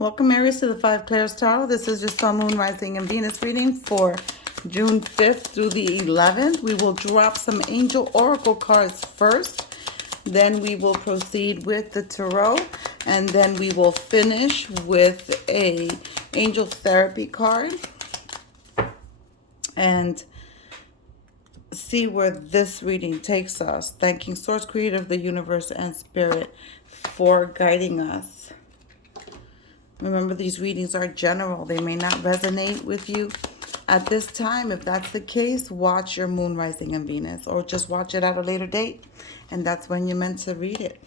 Welcome, Aries, to the Five Clairs Tarot. This is your Sun, Moon, Rising, and Venus reading for June 5th through the 11th. We will drop some angel oracle cards first. Then we will proceed with the tarot. And then we will finish with a angel therapy card. And see where this reading takes us. Thanking Source, Creator of the Universe, and Spirit for guiding us. Remember, these readings are general. They may not resonate with you at this time. If that's the case, watch your Moon, Rising, and Venus. Or just watch it at a later date. And that's when you're meant to read it.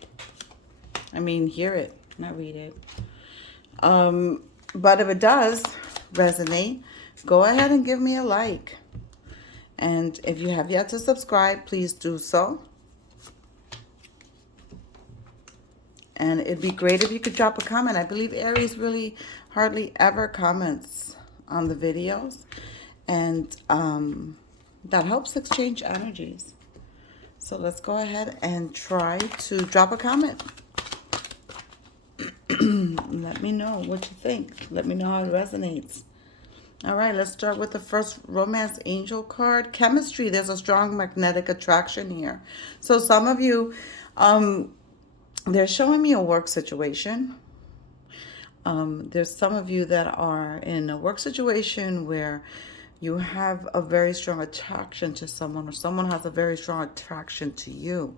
I mean, hear it, not read it. But if it does resonate, go ahead and give me a like. And if you have yet to subscribe, please do so. And it'd be great if you could drop a comment. I believe Aries really hardly ever comments on the videos. And that helps exchange energies. So let's go ahead and try to drop a comment. Let me know what you think. Let me know how it resonates. All right, let's start with the first romance angel card. Chemistry. There's a strong magnetic attraction here. So some of you... they're showing me a work situation. There's some of you that are in a work situation where you have a very strong attraction to someone, or someone has a very strong attraction to you.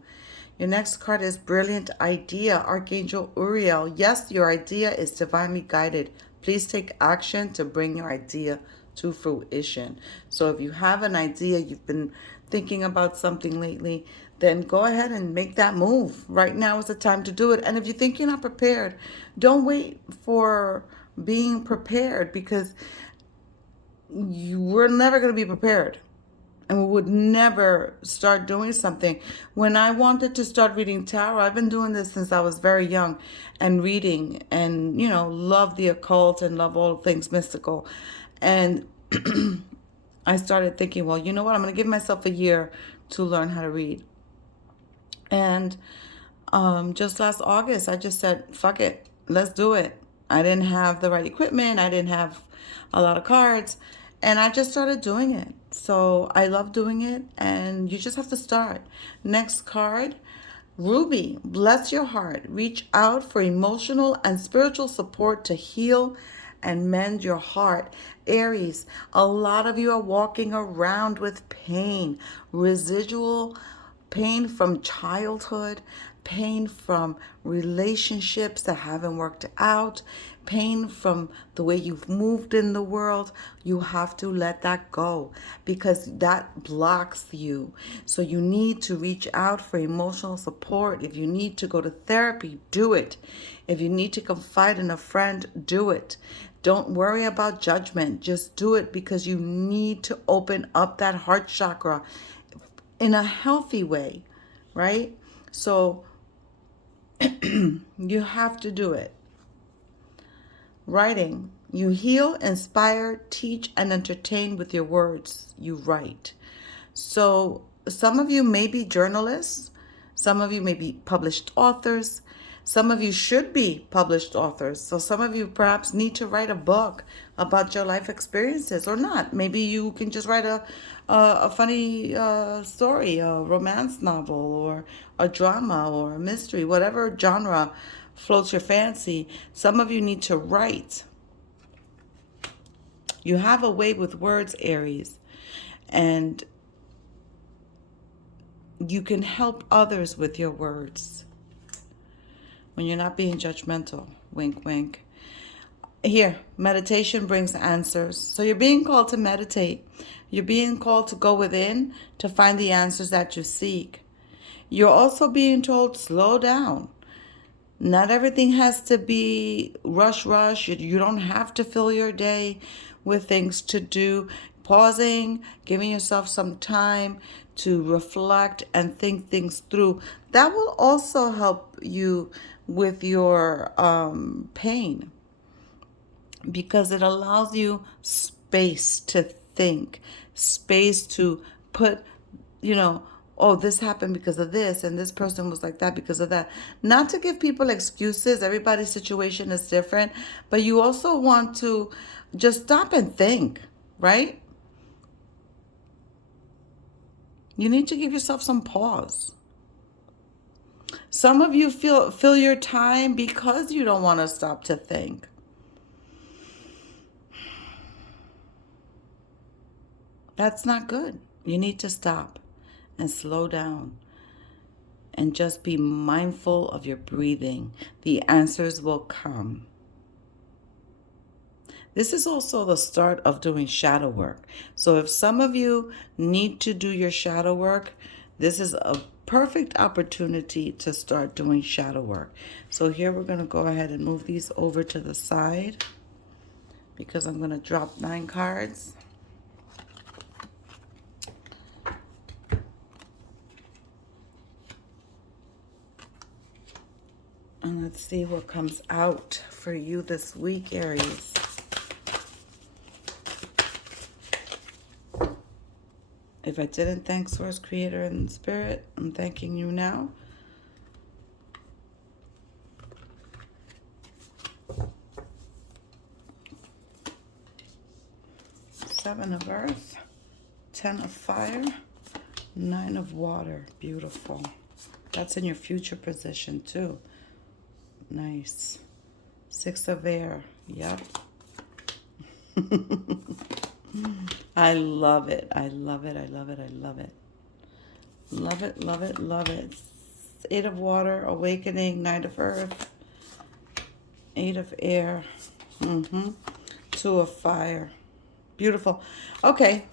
Your next card is Brilliant Idea, Archangel Uriel. Yes, your idea is divinely guided. Please take action to bring your idea to fruition. So if you have an idea, you've been thinking about something lately, then go ahead and make that move. Right now is the time to do it. And if you think you're not prepared, don't wait for being prepared, because we're never going to be prepared. And we would never start doing something. When I wanted to start reading tarot, I've been doing this since I was very young, and reading and, love the occult and love all things mystical. And I started thinking, well, you know what? I'm going to give myself a year to learn how to read. And just last August, I just said, fuck it, let's do it. I didn't have the right equipment. I didn't have a lot of cards. And I just started doing it. So I love doing it. And you just have to start. Next card, Ruby. Bless your heart. Reach out for emotional and spiritual support to heal and mend your heart. Aries, a lot of you are walking around with pain, residual pain from childhood, pain from relationships that haven't worked out, pain from the way you've moved in the world. You have to let that go, because that blocks you. So you need to reach out for emotional support. If you need to go to therapy, do it. If you need to confide in a friend, do it. Don't worry about judgment. Just do it, because you need to open up that heart chakra in a healthy way, right? So you have to do it. Writing. You heal, inspire, teach, and entertain with your words. You write. So some of you may be journalists. Some of you may be published authors. Some of you should be published authors. So some of you perhaps need to write a book about your life experiences, or not. Maybe you can just write a funny story, a romance novel, or a drama, or a mystery, whatever genre floats your fancy. Some of you need to write. You have a way with words, Aries, and you can help others with your words when you're not being judgmental. Wink, wink. Here, meditation brings answers. So you're being called to meditate. You're being called to go within to find the answers that you seek. You're also being told, slow down. Not everything has to be rush, rush. You don't have to fill your day with things to do. Pausing, giving yourself some time to reflect and think things through. That will also help you with your pain, because it allows you space to think, space to put, oh, this happened because of this, and this person was like that because of that. Not to give people excuses, everybody's situation is different, but you also want to just stop and think, right? You need to give yourself some pause. Some of you fill your time because you don't want to stop to think. That's not good. You need to stop and slow down and just be mindful of your breathing. The answers will come. This is also the start of doing shadow work. So if some of you need to do your shadow work, this is a perfect opportunity to start doing shadow work. So here we're going to go ahead and move these over to the side because I'm going to drop 9 cards. And let's see what comes out for you this week, Aries. If I didn't thank Source, Creator, and Spirit, I'm thanking you now. Seven of Earth, 10 of Fire, 9 of Water. Beautiful. That's in your future position too. Nice. 6 of Air. Yep. I love it. I love it. I love it. I love it. Love it. Love it. Love it. 8 of Water, Awakening, 9 of Earth, 8 of Air, 2 of Fire. Beautiful. Okay.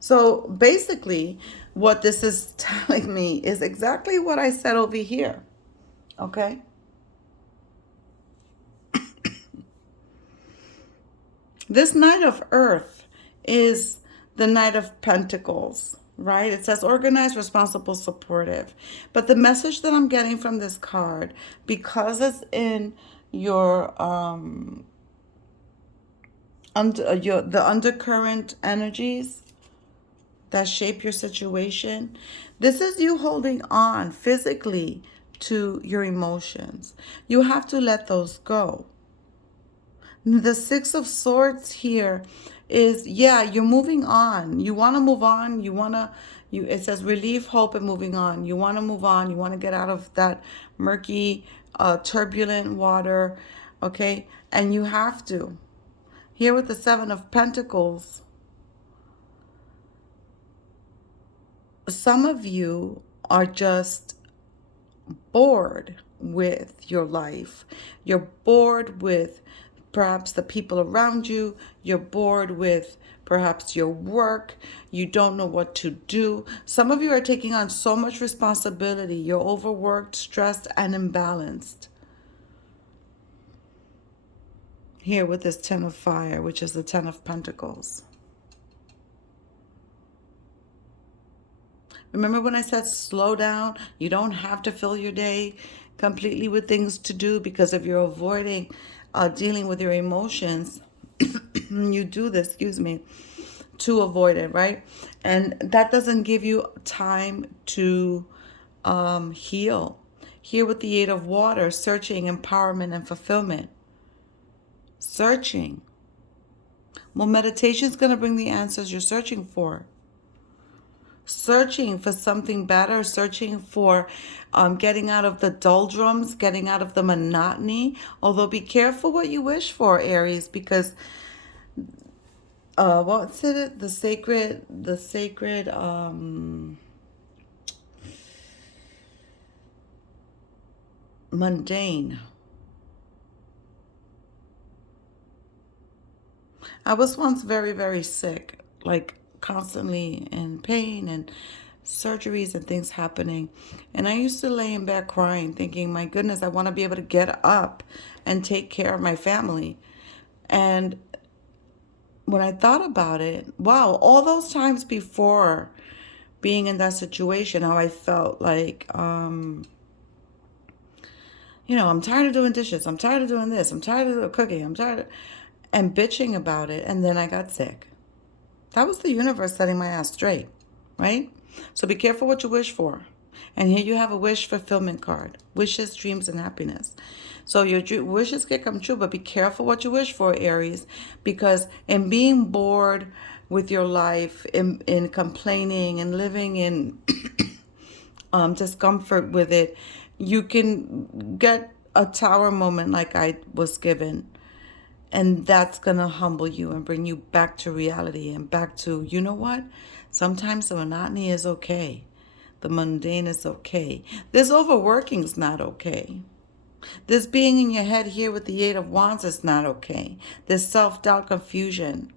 So basically, what this is telling me is exactly what I said over here. Okay? This Knight of Earth is the Knight of Pentacles, right? It says organized, responsible, supportive. But the message that I'm getting from this card, because it's in your the undercurrent energies that shape your situation, this is you holding on physically to your emotions. You have to let those go. The 6 of Swords here is, yeah, you're moving on. You want to move on. It says relief, hope, and moving on. You want to move on. You want to get out of that murky, turbulent water, okay? And you have to. Here with the 7 of Pentacles, some of you are just bored with your life. You're bored with perhaps the people around you. You're bored with perhaps your work. You don't know what to do. Some of you are taking on so much responsibility. You're overworked, stressed, and imbalanced. Here with this 10 of Fire, which is the 10 of Pentacles. Remember when I said slow down? You don't have to fill your day completely with things to do, because if you're avoiding dealing with your emotions, you do this, to avoid it, right? And that doesn't give you time to heal. Here with the 8 of Water, searching, empowerment, and fulfillment. Searching. Well, meditation is going to bring the answers you're searching for. Searching for something better, searching for getting out of the doldrums, getting out of the monotony. Although be careful what you wish for, Aries, because what's it? The sacred mundane. I was once very, very sick, like constantly in pain and surgeries and things happening. And I used to lay in bed crying, thinking, my goodness, I want to be able to get up and take care of my family. And when I thought about it, wow, all those times before being in that situation, how I felt like, I'm tired of doing dishes. I'm tired of doing this. I'm tired of cooking. And bitching about it. And then I got sick. That was the universe setting my ass straight, right? So be careful what you wish for. And here you have a wish fulfillment card. Wishes, dreams, and happiness. So your wishes can come true, but be careful what you wish for, Aries, because in being bored with your life, in complaining and living in discomfort with it, you can get a tower moment like I was given. And that's going to humble you and bring you back to reality and back to, you know what? Sometimes the monotony is okay. The mundane is okay. This overworking is not okay. This being in your head here with the Eight of Wands is not okay. This self-doubt, confusion,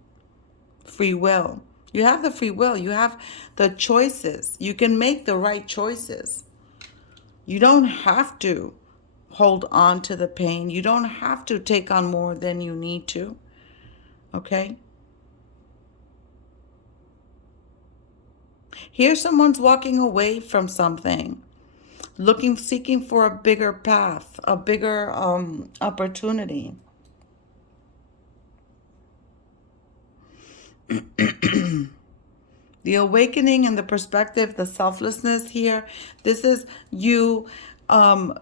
free will. You have the free will. You have the choices. You can make the right choices. You don't have to hold on to the pain. You don't have to take on more than you need to. Okay? Here someone's walking away from something, seeking for a bigger path, a bigger opportunity. The awakening and the perspective, the selflessness here, this is you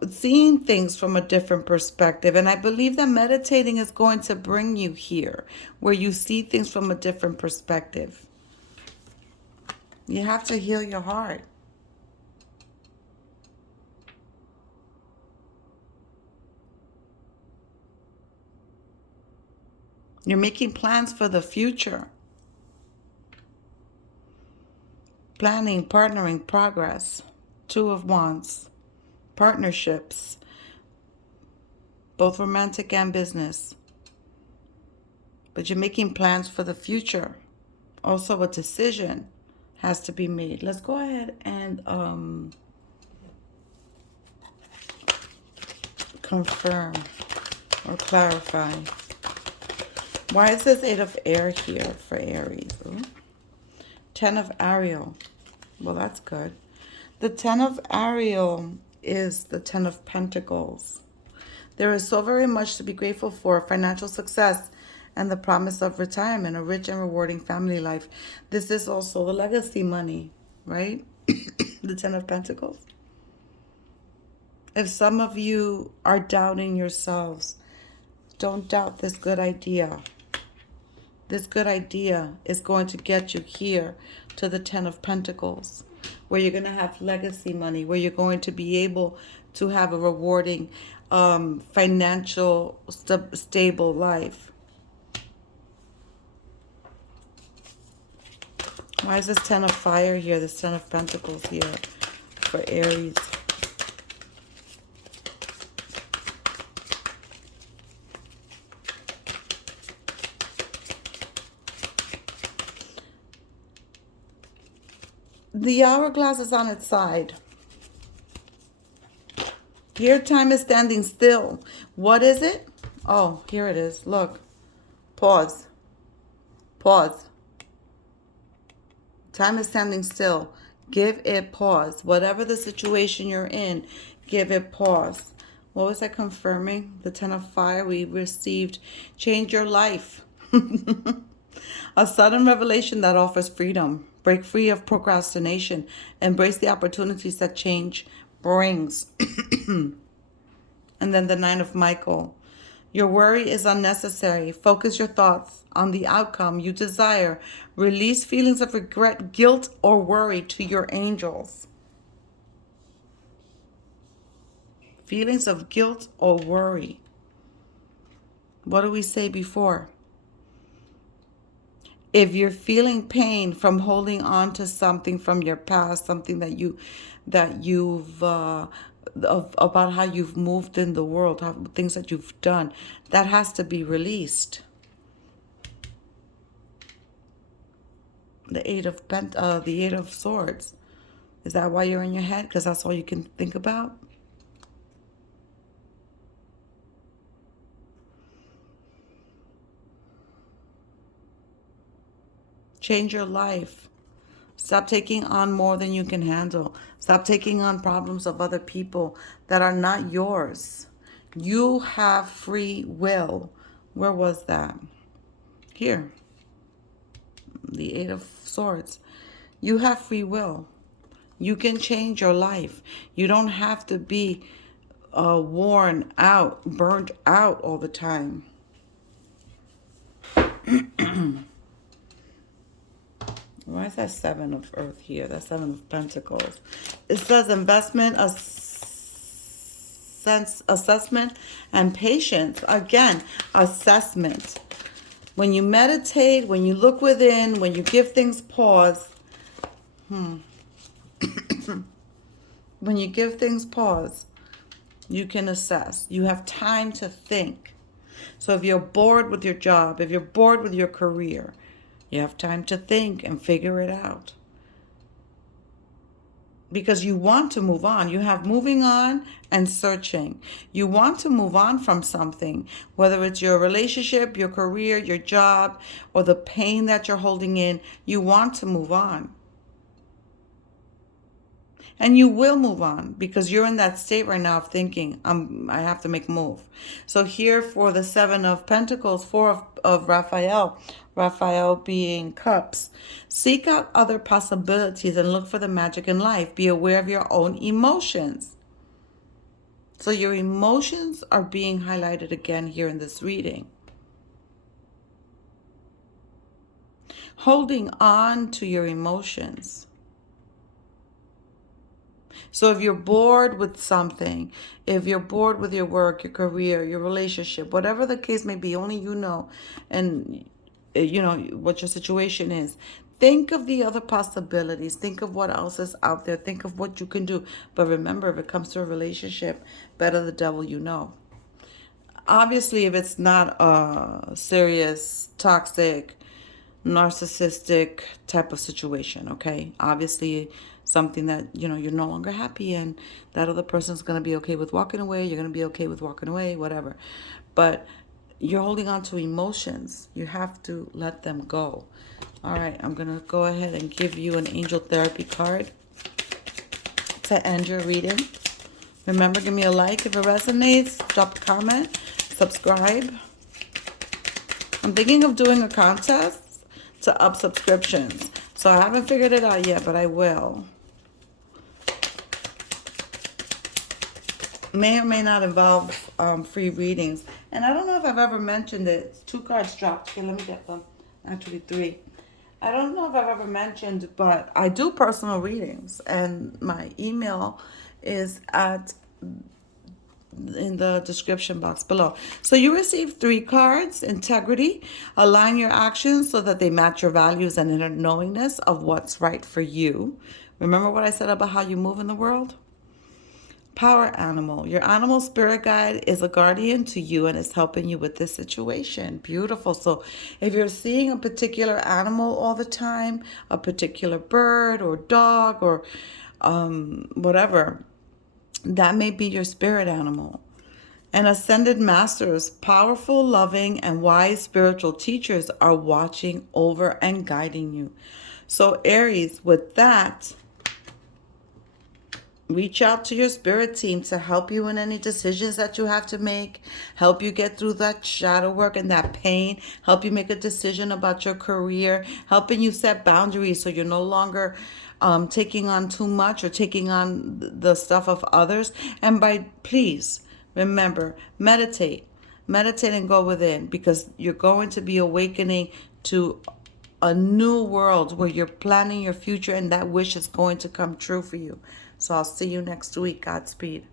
seeing things from a different perspective. And I believe that meditating is going to bring you here, where you see things from a different perspective. You have to heal your heart. You're making plans for the future. Planning, partnering, progress. Two of Wands. Partnerships. Both romantic and business. But you're making plans for the future. Also, a decision has to be made. Let's go ahead and confirm or clarify. Why is this Eight of Air here for Aries? Ooh. Ten of Ariel. Well, that's good. The Ten of Ariel is the Ten of Pentacles. There is so very much to be grateful for. Financial success and the promise of retirement, a rich and rewarding family life. This is also the legacy money, right? The Ten of Pentacles. If some of you are doubting yourselves, don't doubt this good idea. This good idea is going to get you here to the Ten of Pentacles, where you're going to have legacy money, where you're going to be able to have a rewarding financial stable life. Why is this Ten of Fire here, this Ten of Pentacles here for Aries? The hourglass is on its side. Here time is standing still. What is it? Oh, here it is. Look. Pause. Pause. Time is standing still. Give it pause. Whatever the situation you're in, give it pause. What was I confirming? The Ten of Fire we received. Change your life. A sudden revelation that offers freedom. Break free of procrastination. Embrace the opportunities that change brings. And then the Nine of Michael. Your worry is unnecessary. Focus your thoughts on the outcome you desire. Release feelings of regret, guilt, or worry to your angels. Feelings of guilt or worry. What did we say before? If you're feeling pain from holding on to something from your past, something that you've about how you've moved in the world, things that you've done, that has to be released. The Eight of Swords. Is that why you're in your head? Because that's all you can think about? Change your life. Stop taking on more than you can handle. Stop taking on problems of other people that are not yours. You have free will. Where was that? Here. The Eight of Swords. You have free will. You can change your life. You don't have to be worn out, burnt out all the time. Why is that Seven of Earth here? That Seven of Pentacles. It says investment, assessment, and patience. Again, assessment. When you meditate, when you look within, when you give things pause, when you give things pause, you can assess. You have time to think. So if you're bored with your job, if you're bored with your career, you have time to think and figure it out. Because you want to move on. You have moving on and searching. You want to move on from something, whether it's your relationship, your career, your job, or the pain that you're holding in. You want to move on. And you will move on because you're in that state right now of thinking, I have to make a move. So here for the Seven of Pentacles, Four of Raphael being cups. Seek out other possibilities and look for the magic in life. Be aware of your own emotions. So your emotions are being highlighted again here in this reading. Holding on to your emotions. So if you're bored with something, if you're bored with your work, your career, your relationship, whatever the case may be, only you know, and you know what your situation is. Think of the other possibilities. Think of what else is out there. Think of what you can do. But remember, if it comes to a relationship, better the devil you know. Obviously, if it's not a serious, toxic, narcissistic type of situation, okay? Obviously, something that, you're no longer happy and that other person's going to be okay with walking away. You're going to be okay with walking away, whatever. But you're holding on to emotions. You have to let them go. All right, I'm going to go ahead and give you an angel therapy card to end your reading. Remember, give me a like if it resonates. Drop a comment. Subscribe. I'm thinking of doing a contest to up subscriptions. So I haven't figured it out yet, but I will. May or may not involve free readings. And I don't know if I've ever mentioned it. 2 cards dropped. Okay, let me get them. Actually, 3. I don't know if I've ever mentioned, but I do personal readings. And my email is in the description box below. So you receive 3 cards. Integrity. Align your actions so that they match your values and inner knowingness of what's right for you. Remember what I said about how you move in the world? Power animal. Your animal spirit guide is a guardian to you and is helping you with this situation. Beautiful. So if you're seeing a particular animal all the time, a particular bird or dog or whatever, that may be your spirit animal. And ascended masters, powerful, loving, and wise spiritual teachers are watching over and guiding you. So Aries, with that, reach out to your spirit team to help you in any decisions that you have to make, help you get through that shadow work and that pain, help you make a decision about your career, helping you set boundaries so you're no longer taking on too much or taking on the stuff of others. And please remember, meditate and go within, because you're going to be awakening to a new world where you're planning your future and that wish is going to come true for you. So I'll see you next week. Godspeed.